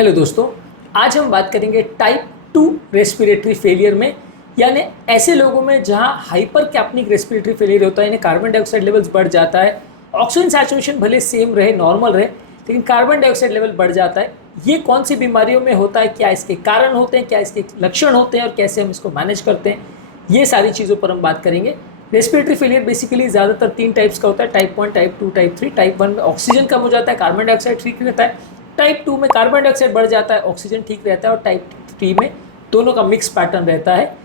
Hello दोस्तों, आज हम बात करेंगे टाइप 2 रेस्पिरेटरी फेलियर में, यानी ऐसे लोगों में जहां हाइपर कैप्निक रेस्पिरेटरी फेलियर होता है, यानी कार्बन डाइऑक्साइड लेवल्स बढ़ जाता है। ऑक्सीजन सैचुरेशन भले सेम रहे, नॉर्मल रहे, लेकिन कार्बन डाइऑक्साइड लेवल बढ़ जाता है। ये कौन सी बीमारियों में होता है, क्या इसके कारण होते हैं, क्या इसके लक्षण होते हैं और कैसे हम इसको मैनेज करते हैं, ये सारी चीज़ों पर हम बात करेंगे। रेस्पिरेटरी फेलियर बेसिकली ज़्यादातर 3 टाइप्स का होता है, टाइप 1, टाइप 2, टाइप 3। टाइप 1 में ऑक्सीजन कम हो जाता है, कार्बन डाइऑक्साइड ठीक रहता है। टाइप 2 में कार्बन डाइऑक्साइड बढ़ जाता है, ऑक्सीजन ठीक रहता है। और टाइप 3 में दोनों का मिक्स पैटर्न रहता है।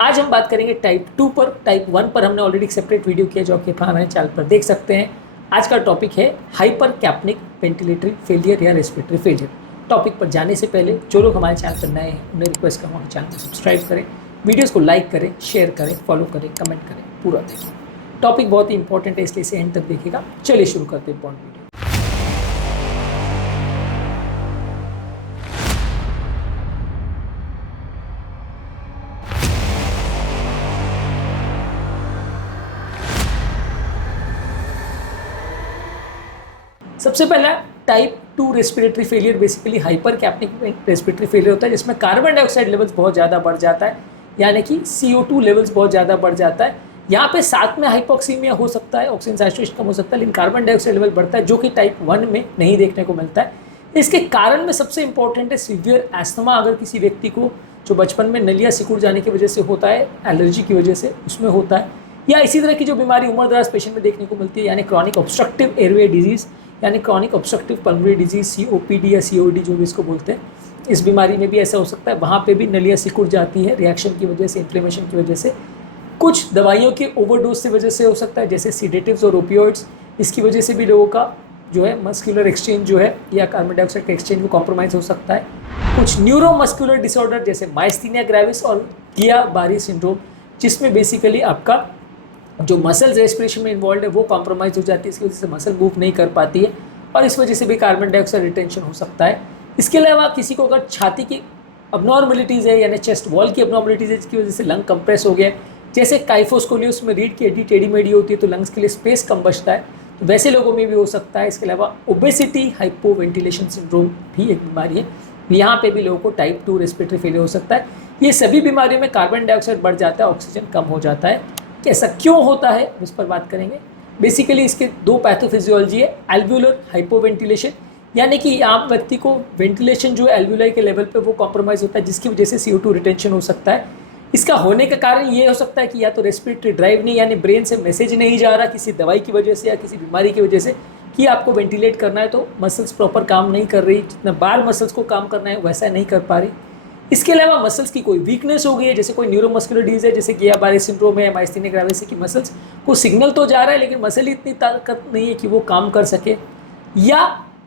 आज हम बात करेंगे टाइप 2 पर। टाइप 1 पर हमने ऑलरेडी एक सेपरेट वीडियो किया जो आपके हमारे चैनल पर देख सकते हैं। आज का टॉपिक है हाइपर कैप्निक वेंटिलेटरी फेलियर या रेस्पिरेटरी फेलियर। टॉपिक पर जाने से पहले जो लोग हमारे चैनल पर नए हैं उन्हें रिक्वेस्ट करूँगा हमारे चैनल को सब्सक्राइब करें, वीडियोज़ को लाइक करें, शेयर करें, फॉलो करें, कमेंट करें, पूरा देखिए। टॉपिक बहुत ही इंपॉर्टेंट है, इसलिए इसे एंड तक देखिएगा। चलिए शुरू करते हैं इंपॉर्टेंट वीडियो। सबसे पहला type 2 respiratory failure basically hypercapnic respiratory failure होता है, जिसमें कार्बन डाइऑक्साइड लेवल्स बहुत ज़्यादा बढ़ जाता है, यानी कि CO2 लेवल्स बहुत ज़्यादा बढ़ जाता है। यहाँ पे साथ में हाइपोक्सीमिया हो सकता है, ऑक्सीजन सैचुरेशन कम हो सकता है, लेकिन कार्बन डाइऑक्साइड लेवल बढ़ता है, जो कि टाइप 1 में नहीं देखने को मिलता है। इसके कारण में सबसे इंपॉर्टेंट है सीवियर एस्थमा। अगर किसी व्यक्ति को जो बचपन में नलिया सिकुड़ जाने की वजह से होता है, एलर्जी की वजह से उसमें होता है, या इसी तरह की जो बीमारी उम्रदराज पेशेंट में देखने को मिलती है, यानी क्रॉनिक ऑब्स्ट्रक्टिव एयरवे डिजीज़, यानी chronic obstructive pulmonary disease, COPD या COD जो भी इसको बोलते हैं, इस बीमारी में भी ऐसा हो सकता है। वहाँ पे भी नलियाँ सिकुड़ जाती है रिएक्शन की वजह से, इन्फ्लेमेशन की वजह से। कुछ दवाइयों के ओवरडोज से वजह से हो सकता है, जैसे सीडेटिव्स और ओपियोइड्स। इसकी वजह से भी लोगों का जो है मस्कुलर एक्सचेंज जो है या कार्बन डाइऑक्साइड का एक्सचेंज वो कॉम्प्रोमाइज़ हो सकता है। कुछ न्यूरोमस्कुलर डिसऑर्डर जैसे माइस्थीनिया ग्रेविस और गिया-बारी सिंड्रोम, जिसमें बेसिकली आपका जो मसल्स रेस्पिरेशन में इन्वॉल्व है वो कॉम्प्रोमाइज़ हो जाती है। इसकी वजह से मसल मूव नहीं कर पाती है और इस वजह से भी कार्बन डाइऑक्साइड रिटेंशन हो सकता है। इसके अलावा किसी को अगर छाती की अबनॉर्मलिटीज़ है, यानी चेस्ट वॉल की अबनॉर्मलिटीज़ है, जिसकी वजह से लंग कंप्रेस हो गया, जैसे काइफोस्कोलियोस में रीढ़ की हड्डी टेढ़ी मेढ़ी होती है तो लंग्स के लिए स्पेस कम बचता है, तो वैसे लोगों में भी हो सकता है। इसके अलावा ओबेसिटी हाइपोवेंटिलेशन सिंड्रोम भी एक बीमारी है, यहाँ पे भी लोगों को टाइप 2 रेस्पिरेटरी फेलियर हो सकता है। ये सभी बीमारियों में कार्बन डाइऑक्साइड बढ़ जाता है, ऑक्सीजन कम हो जाता है। कैसा क्यों होता है इस पर बात करेंगे। बेसिकली इसके 2 पैथोफिजियोलॉजी है। एल्वुलर हाइपोवेंटिलेशन, यानी कि आम व्यक्ति को वेंटिलेशन जो है एल्वुलाई के लेवल पे वो कॉम्प्रोमाइज़ होता है, जिसकी वजह से CO2 रिटेंशन हो सकता है। इसका होने का कारण ये हो सकता है कि या तो रेस्पिरेटरी ड्राइव नहीं, यानी ब्रेन से मैसेज नहीं जा रहा किसी दवाई की वजह से या किसी बीमारी की वजह से कि आपको वेंटिलेट करना है, तो मसल्स प्रॉपर काम नहीं कर रही, जितना बार मसल्स को काम करना है वैसा नहीं कर पा रही। इसके अलावा मसल्स की कोई वीकनेस हो गई है, जैसे कोई न्यूरोमस्कुलर डिजीज है, जैसे गिया-बारी सिंड्रोम है, माइस्थीनिया ग्रेविस की मसल्स को सिग्नल तो जा रहा है लेकिन मसल ही इतनी ताकत नहीं है कि वो काम कर सके। या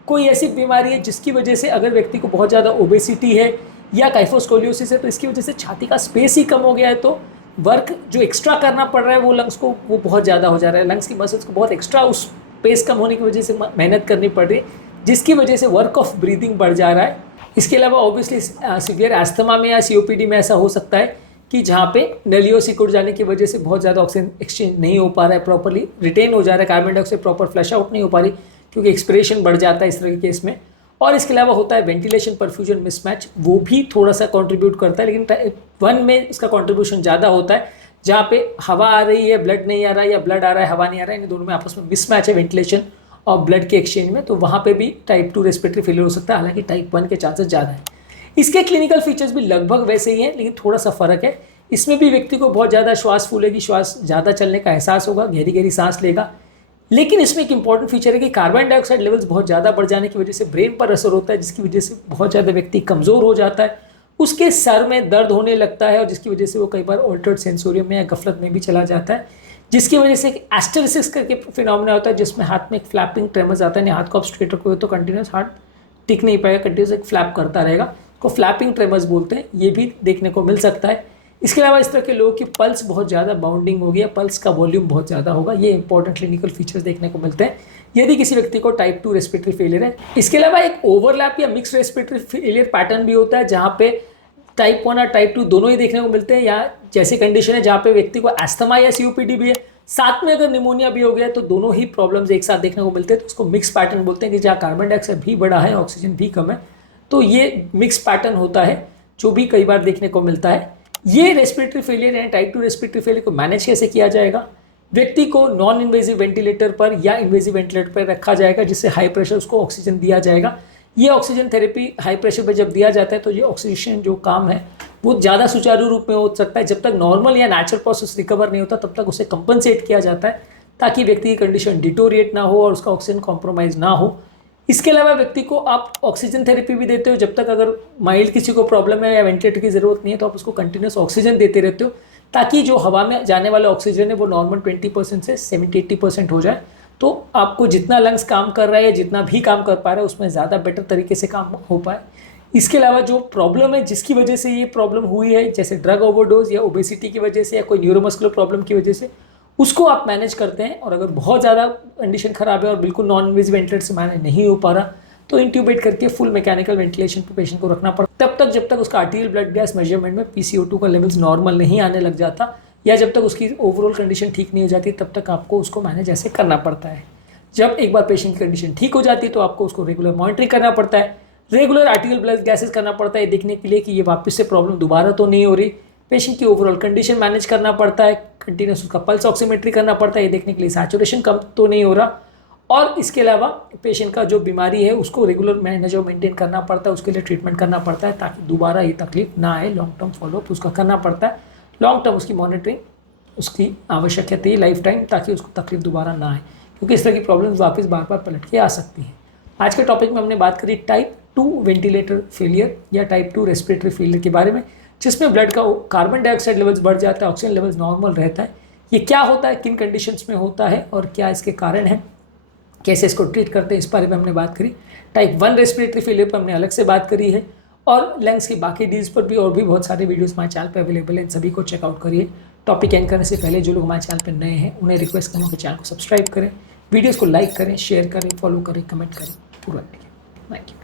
कोई ऐसी बीमारी है जिसकी वजह से अगर व्यक्ति को बहुत ज़्यादा ओबेसिटी है या काइफोस्कोलियोसिस है, तो इसकी वजह से छाती का स्पेस ही कम हो गया है, तो वर्क जो एक्स्ट्रा करना पड़ रहा है वो लंग्स को वो बहुत ज़्यादा हो जा रहा है। लंग्स की मसल्स को बहुत एक्स्ट्रा उस स्पेस कम होने की वजह से मेहनत करनी पड़ रही है, जिसकी वजह से वर्क ऑफ ब्रीदिंग बढ़ जा रहा है। इसके अलावा ऑब्वियसली सीवियर एस्थमा में या COPD में ऐसा हो सकता है कि जहाँ पे नलियों सिकुड़ जाने की वजह से बहुत ज़्यादा ऑक्सीजन एक्सचेंज नहीं हो पा रहा है, प्रॉपर्ली रिटेन हो जा रहा है, carbon dioxide proper flush out नहीं हो पा रही क्योंकि एक्सपिरेशन बढ़ जाता है इस तरह के केस में। और इसके अलावा होता है वेंटिलेशन परफ्यूजन मिसमैच, वो भी थोड़ा सा कॉन्ट्रीब्यूट करता है, लेकिन टाइप 1 में इसका कॉन्ट्रीब्यूशन ज़्यादा होता है, जहाँ पे हवा आ रही है ब्लड नहीं आ रहा है, या ब्लड आ रहा है हवा नहीं आ रहा है, इन दोनों में आपस में मिसमैच है वेंटिलेशन और ब्लड के एक्सचेंज में, तो वहाँ पे भी टाइप 2 रेस्पिरेटरी फेलियर हो सकता है, हालांकि टाइप 1 के चांसेस ज़्यादा है। इसके क्लिनिकल फीचर्स भी लगभग वैसे ही हैं, लेकिन थोड़ा सा फ़र्क है। इसमें भी व्यक्ति को बहुत ज़्यादा श्वास फूलेगी, श्वास ज़्यादा चलने का एहसास होगा, गहरी गहरी सांस लेगा। लेकिन इसमें एक इंपॉर्टेंट फीचर है कि कार्बन डाइऑक्साइड लेवल्स बहुत ज़्यादा बढ़ जाने की वजह से ब्रेन पर असर होता है, जिसकी वजह से बहुत ज़्यादा व्यक्ति कमज़ोर हो जाता है, उसके सर में दर्द होने लगता है और जिसकी वजह से वो कई बार ऑल्टर्ड सेंसोरियम में या गफलत में भी चला जाता है, जिसकी वजह से एस्टेरिसिस करके फिनोमेना होता है, जिसमें हाथ में एक फ्लैपिंग ट्रेमर्स आता है। हाथ को ऑब्स्ट्रेटर को तो कंटिन्यूस हार्ट टिक नहीं पाएगा, कंटिन्यूस एक फ्लैप करता रहेगा, को फ्लैपिंग ट्रेमर्स बोलते हैं, ये भी देखने को मिल सकता है। इसके अलावा इस तरह के लोगों की पल्स बहुत ज़्यादा बाउंडिंग होगी या पल्स का वॉल्यूम बहुत ज़्यादा होगा, ये इंपॉर्टेंट क्लिनिकल फीचर्स देखने को मिलते हैं यदि किसी व्यक्ति को टाइप 2 रेस्पिरेटरी फेलियर है। इसके अलावा एक ओवरलैप या मिक्स रेस्पिरेटरी फेलियर पैटर्न भी होता है, जहाँ पे टाइप 1 और टाइप 2 दोनों ही देखने को मिलते हैं, या जैसी कंडीशन है जहाँ पे व्यक्ति को एस्थमा या COPD भी है, साथ में अगर निमोनिया भी हो गया, तो दोनों ही प्रॉब्लम्स एक साथ देखने को मिलते हैं, तो उसको मिक्स पैटर्न बोलते हैं कि जहाँ कार्बन डाइऑक्साइड भी बढ़ा है, ऑक्सीजन भी कम है, तो ये मिक्स पैटर्न होता है जो भी कई बार देखने को मिलता है। ये रेस्पिरेटरी फेलियर यानी टाइप 2 रेस्पिरेटरी फेलियर को मैनेज कैसे किया जाएगा? व्यक्ति को नॉन इन्वेजिव वेंटिलेटर पर या इन्वेजिव वेंटिलेटर पर रखा जाएगा, जिससे हाई प्रेशर उसको ऑक्सीजन दिया जाएगा। ये ऑक्सीजन थेरेपी हाई प्रेशर पर जब दिया जाता है तो ये ऑक्सीजन जो काम है वो ज़्यादा सुचारू रूप में हो सकता है। जब तक नॉर्मल या नेचुरल प्रोसेस रिकवर नहीं होता तब तक उसे कंपनसेट किया जाता है, ताकि व्यक्ति की कंडीशन डिटोरिएट ना हो और उसका ऑक्सीजन कॉम्प्रोमाइज़ ना हो। इसके अलावा व्यक्ति को आप ऑक्सीजन थेरेपी भी देते हो, जब तक अगर माइल्ड किसी को प्रॉब्लम है या वेंटिलेटर की ज़रूरत नहीं है तो आप उसको कंटिन्यूस ऑक्सीजन देते रहते हो, ताकि जो हवा में जाने वाला ऑक्सीजन है वो नॉर्मल 20% से 70-80% हो जाए। तो आपको जितना लंग्स काम कर रहा है या जितना भी काम कर पा रहा है उसमें ज़्यादा बेटर तरीके से काम हो पाए। इसके अलावा जो प्रॉब्लम है जिसकी वजह से ये प्रॉब्लम हुई है, जैसे ड्रग ओवरडोज या ओबेसिटी की वजह से या कोई न्यूरोमस्कुलर प्रॉब्लम की वजह से, उसको आप मैनेज करते हैं। और अगर बहुत ज़्यादा कंडीशन ख़राब है और बिल्कुल नॉन इन्वेजिव वेंटिलेटर से मैनेज नहीं हो पा रहा तो इंट्यूबेट करके फुल मैकेनिकल वेंटिलेशन पे पेशेंट को रखना पड़ता है, तब तक जब तक उसका आर्टीरियल ब्लड गैस मेजरमेंट में PCO2 का लेवल्स नॉर्मल नहीं आने लग जाता या जब तक उसकी ओवरऑल कंडीशन ठीक नहीं हो जाती तब तक आपको उसको मैनेज ऐसे करना पड़ता है। जब एक बार पेशेंट की कंडीशन ठीक हो जाती है तो आपको उसको रेगुलर मॉनिटरिंग करना पड़ता है, रेगुलर आर्टीरियल ब्लड गैसेस करना पड़ता है देखने के लिए कि ये वापस से प्रॉब्लम दोबारा तो नहीं हो रही। पेशेंट की ओवरऑल कंडीशन मैनेज करना पड़ता है, कंटिन्यूस उसका पल्स ऑक्सीमेट्री करना पड़ता है ये देखने के लिए सैचुरेशन कम तो नहीं हो रहा। और इसके अलावा पेशेंट का जो बीमारी है उसको रेगुलर मैनेज और मेंटेन करना पड़ता है, उसके लिए ट्रीटमेंट करना पड़ता है ताकि दोबारा ये तकलीफ ना आए। लॉन्ग टर्म फॉलोअप उसका करना पड़ता है, लॉन्ग टर्म उसकी मॉनिटरिंग उसकी आवश्यकता है लाइफ टाइम, ताकि उसको तकलीफ दोबारा ना आए, क्योंकि इस तरह की प्रॉब्लम्स वापस बार बार पलट के आ सकती हैं। आज के टॉपिक में हमने बात करी टाइप 2 वेंटिलेटर फेलियर या टाइप 2 रेस्पिरेटरी फेलियर के बारे में, जिसमें ब्लड का कार्बन डाइऑक्साइड लेवल्स बढ़ जाता है, ऑक्सीजन लेवल्स नॉर्मल रहता है। ये क्या होता है, किन कंडीशंस में होता है और क्या इसके कारण हैं, कैसे इसको ट्रीट करते हैं, इस बारे में हमने बात करी। टाइप 1 रेस्पिरेटरी फेलियर पर हमने अलग से बात करी है और लंग्स की बाकी डील्स पर भी और भी बहुत सारे वीडियोस हमारे चैनल पर अवेलेबल हैं, इन सभी को चेकआउट करिए। टॉपिक एंड करने से पहले जो लोग हमारे चैनल पर नए हैं उन्हें रिक्वेस्ट करूँगा कि चैनल को सब्सक्राइब करें, वीडियोज़ को लाइक करें, शेयर करें, फॉलो करें, कमेंट करें, पूरा थैंक यू।